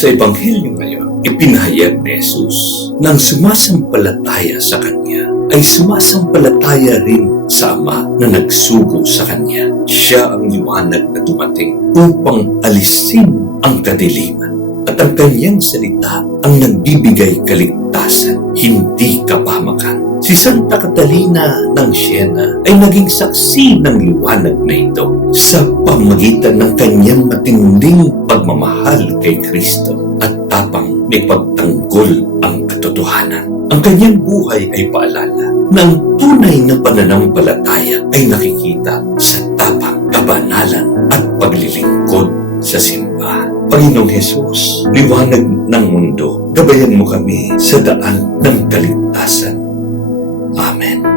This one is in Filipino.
Sa Ebanghelyo ngayon, ipinahayag ni Jesus na ang sumasampalataya sa Kanya ay sumasampalataya rin sa Ama na nagsugo sa Kanya. Siya ang liwanag na dumating upang alisin ang kadiliman. At ang Kanyang salita ang nagbibigay kaligtasan, hindi kapahamakan. Si Santa Catalina ng Siena ay naging saksi ng liwanag na ito sa pamamagitan ng kanyang matinding pagmamahal kay Kristo at tapang may pagtanggol ang katotohanan. Ang kanyang buhay ay paalala na ang tunay na pananampalataya ay nakikita sa tapang, kabanalan at paglilingkod sa simbahan. Panginoong Hesus, liwanag ng mundo, gabayan mo kami sa daan ng kaligtasan. Amen.